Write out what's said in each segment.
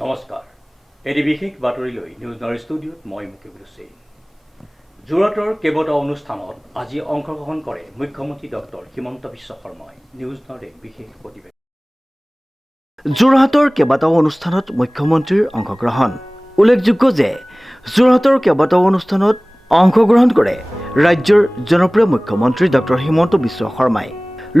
নমস্কাৰ এটি বিশেষ বাতৰিলৈ নিউজ নৰ ষ্টুডিঅ'ত মই মুকিবুল হুছেইন। যোৰহাটৰ কেইবাটাও অনুষ্ঠানত আজি অংশগ্ৰহণ কৰে মুখ্যমন্ত্ৰী ডক্টৰ হিমন্ত বিশ্ব শৰ্মাই। নিউজ নৰ এক বিশেষ প্ৰতিবেদন। যোৰহাটৰ কেইবাটাও অনুষ্ঠানত মুখ্যমন্ত্ৰীৰ অংশগ্ৰহণ। উল্লেখযোগ্য যে যোৰহাটৰ কেইবাটাও অনুষ্ঠানত অংশগ্ৰহণ কৰে ৰাজ্যৰ জনপ্ৰিয় মুখ্যমন্ত্ৰী ডক্টৰ হিমন্ত বিশ্ব শৰ্মাই।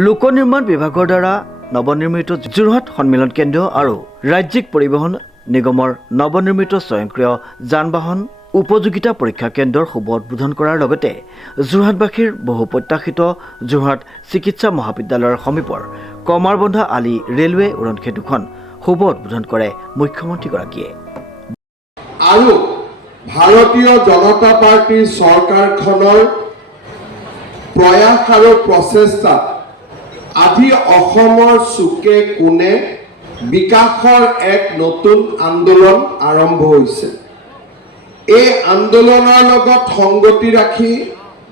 লোক নিৰ্মাণ বিভাগৰ দ্বাৰা নৱনিৰ্মিত যোৰহাট সন্মিলন কেন্দ্ৰ আৰু ৰাজ্যিক পৰিবহণ নিগমৰ নৱনিৰ্মিত স্বয়ংক্ৰিয় যান বাহন উপযোগিতা পৰীক্ষা কেন্দ্ৰৰ শুভ উদ্বোধন কৰাৰ লগতে যোৰহাটবাসীৰ বহু প্ৰত্যাশিত যোৰহাট চিকিৎসা মহাবিদ্যালয়ৰ সমীপৰ কমাৰবন্ধা আলি ৰেলৱে উৰণসেতুখন শুভ উদ্বোধন কৰে মুখ্যমন্ত্ৰীগৰাকীয়ে। আৰু ভাৰতীয় জনতা পাৰ্টিৰ চৰকাৰখনৰ প্ৰয়াস আৰু প্ৰচেষ্টাত আজি অসমৰ চুকে কোণে বিকাশৰ এক নতুন আন্দোলন আৰম্ভ হৈছে। এই আন্দোলনৰ লগত সংগতি ৰাখি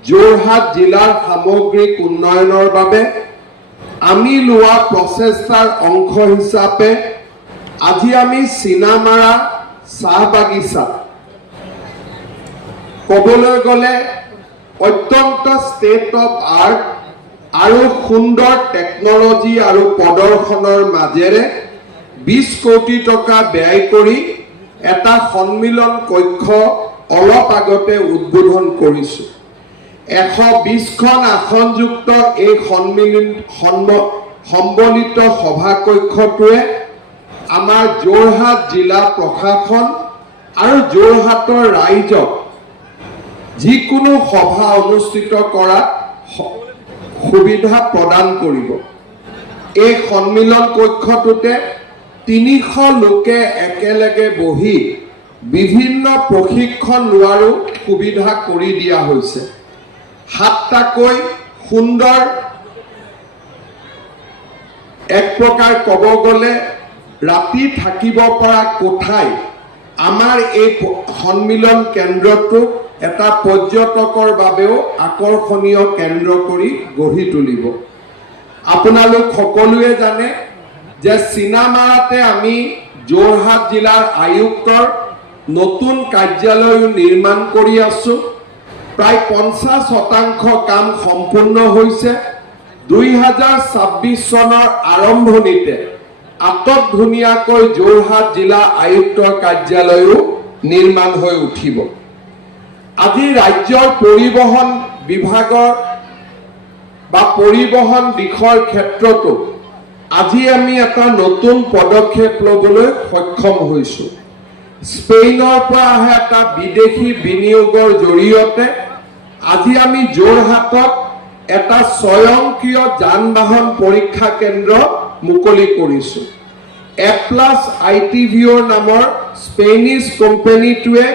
যোৰহাট জিলাৰ সামগ্ৰিক উন্নয়নৰ বাবে আমি লোৱা প্ৰচেষ্টাৰ অংশ হিচাপে আজি আমি চিনামাৰা চাহ বাগিচা ক'বলৈ গ'লে অত্যন্ত ষ্টেট অফ আৰ্ট আৰু সুন্দৰ টেকনলজি আৰু প্ৰদৰ্শনৰ মাজেৰে 20 কোটি টকা ব্যয় কৰি এটা সন্মিলন কক্ষ অলপ আগতে উদ্বোধন কৰিছো। 120খন আসনযুক্ত এই সম্বলিত সভা কক্ষটোৱে আমাৰ যোৰহাট জিলা প্ৰশাসন আৰু যোৰহাটৰ ৰাইজক যিকোনো সভা অনুষ্ঠিত কৰা সুবিধা প্ৰদান কৰিব। এই সন্মিলন কক্ষটোতে 300 লোকে একেলগে বহি বিভিন্ন প্ৰশিক্ষণ লোৱাৰো সুবিধা কৰি দিয়া হৈছে। 7টাকৈ সুন্দৰ এক প্ৰকাৰ ক'ব গ'লে ৰাতি থাকিব পৰা কোঠাই আমাৰ এই সন্মিলন কেন্দ্ৰটোক এটা পৰ্যটকৰ বাবেও আকৰ্ষণীয় কেন্দ্ৰ কৰি গঢ়ি তুলিব। আপোনালোক সকলোৱে জানে যে চিনামাৰাতে আমি যোৰহাট জিলাৰ আয়ুক্তৰ নতুন কাৰ্যালয় নিৰ্মাণ কৰি আছো। প্ৰায় 50% কাম সম্পূৰ্ণ হৈছে। 2026 চনৰ আৰম্ভণিতে আটক ধুনীয়াকৈ যোৰহাট জিলা আয়ুক্তৰ কাৰ্যালয়ো নিৰ্মাণ হৈ উঠিব। আজি ৰাজ্যৰ পৰিবহণ বিভাগৰ বা পৰিবহণ দিশৰ ক্ষেত্ৰতো আজি আমি এটা নতুন পদক্ষেপ ল'বলৈ সক্ষম হৈছো। স্পেইনৰ পৰা অহা এটা বিদেশী বিনিয়োগৰ জৰিয়তে আজি আমি যোৰহাটত এটা স্বয়ংক্ৰিয় যান বাহন পৰীক্ষা কেন্দ্ৰ মুকলি কৰিছো। এপ্লাছ ITVৰ নামৰ স্পেনিছ কোম্পানীটোৱে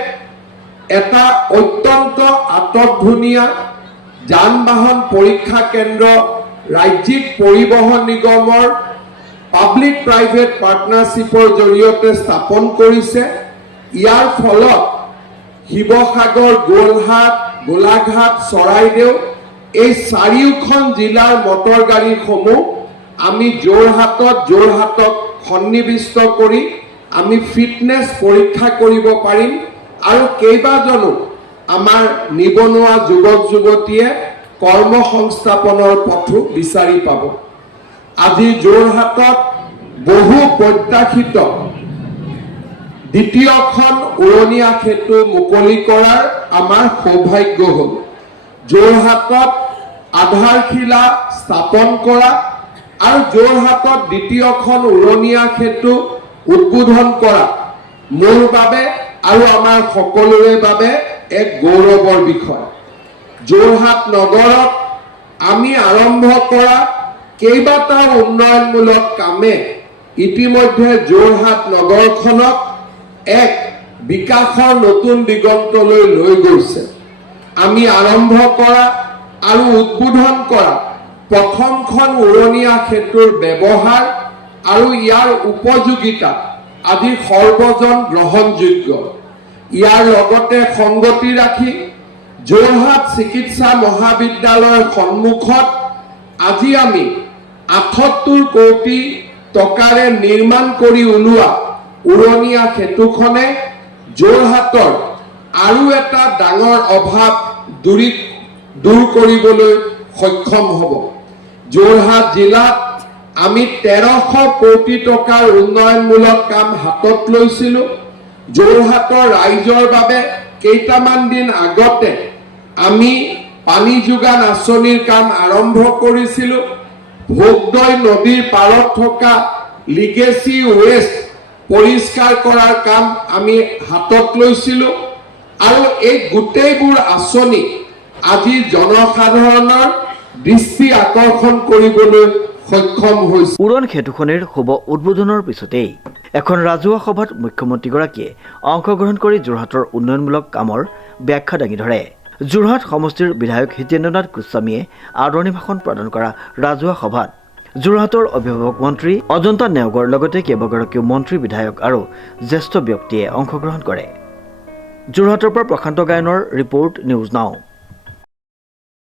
এটা অত্যন্ত আটকধুনীয়া যান বাহন পৰীক্ষা কেন্দ্ৰ ৰাজ্যিক পৰিবহণ নিগমৰ পাব্লিক প্ৰাইভেট পাৰ্টনাৰশ্বিপৰ জৰিয়তে স্থাপন কৰিছে। ইয়াৰ ফলত শিৱসাগৰ, গোলহাট, গোলাঘাট, চৰাইদেউ এই চাৰিওখন জিলাৰ মটৰ গাড়ীসমূহ আমি যোৰহাটক সন্নিৱিষ্ট কৰি আমি ফিটনেছ পৰীক্ষা কৰিব পাৰিম আৰু কেইবাজনো আমাৰ নিবনুৱা যুৱক যুৱতীয়ে কৰ্মসংস্থাপনৰ পথো বিচাৰি পাব। আজি যোৰহাটত বহু প্ৰত্যাশিত দ্বিতীয়খন উৰণীয়া সেতু মুকলি কৰাৰ আমাৰ সৌভাগ্য হ'ল। যোৰহাটত আধাৰশিলা স্থাপন কৰা আৰু যোৰহাটত দ্বিতীয়খন উৰণীয়া সেতু উদ্বোধন কৰা মোৰ বাবে আৰু আমাৰ সকলোৰে বাবে এক গৌৰৱৰ বিষয়। যোৰহাট নগৰত আমি আৰম্ভ কৰা কেইবাটাও উন্নয়নমূলক কামে ইতিমধ্যে যোৰহাট নগৰখনক এক বিকাশৰ নতুন দিগন্তলৈ লৈ গৈছে। আমি আৰম্ভ কৰা আৰু উদ্বোধন কৰা প্ৰথমখন উৰণীয়া সেতুৰ ব্যৱহাৰ আৰু ইয়াৰ উপযোগিতা আজি সৰ্বজন গ্ৰহণযোগ্য। ইয়াৰ লগতে সংগতি ৰাখি যোৰহাট চিকিৎসা মহাবিদ্যালয়ৰ সন্মুখত আজি আমি 78 কোটি টকাৰে নিৰ্মাণ কৰি উলিওৱা উৰণীয়া সেতুখনে যোৰহাটৰ আৰু এটা ডাঙৰ অভাৱ দূৰ কৰিবলৈ সক্ষম হ'ব। যোৰহাট জিলাত আমি 1300 কোটি টকাৰ উন্নয়নমূলক কাম হাতত লৈছিলোঁ। যোৰহাটৰ ৰাইজৰ বাবে কেইটামান দিন আগতে আমি পানী যোগান আঁচনিৰ কাম আৰম্ভ কৰিছিলোঁ। ভোগদৈ নদীৰ পাৰত থকা লিগেচি ৱেষ্ট পৰিষ্কাৰ কৰাৰ কাম আমি হাতত লৈছিলোঁ আৰু এই গোটেইবোৰ আঁচনি আজি জনসাধাৰণৰ দৃষ্টি আকৰ্ষণ কৰিবলৈ সক্ষম হৈছে। উৰণ সেতুখনিৰ শুভ উদ্বোধনৰ পিছতেই এখন ৰাজহুৱা সভাত মুখ্যমন্ত্ৰীগৰাকীয়ে অংশগ্ৰহণ কৰি যোৰহাটৰ উন্নয়নমূলক কামৰ ব্যাখ্যা দাঙি ধৰে। যোৰহাট সমষ্টিৰ বিধায়ক হিতেন্দ্ৰনাথ গোস্বামীয়ে আদৰণি ভাষণ প্ৰদান কৰা ৰাজহুৱা সভাত যোৰহাটৰ অভিভাৱক মন্ত্ৰী অজন্তা নেওগৰ লগতে কেইবাগৰাকীও মন্ত্ৰী, বিধায়ক আৰু জ্যেষ্ঠ ব্যক্তিয়ে অংশগ্ৰহণ কৰে। যোৰহাটৰ পৰা প্ৰশান্ত গায়নৰ ৰিপৰ্ট, নিউজ নাও।